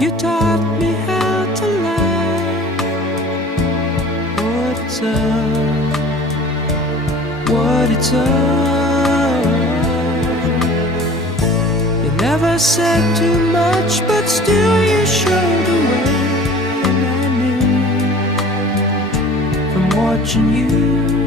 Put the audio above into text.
You taught me how to love. What it's up, what it's up. You never said too much, but still you showed the way. And I knew from watching you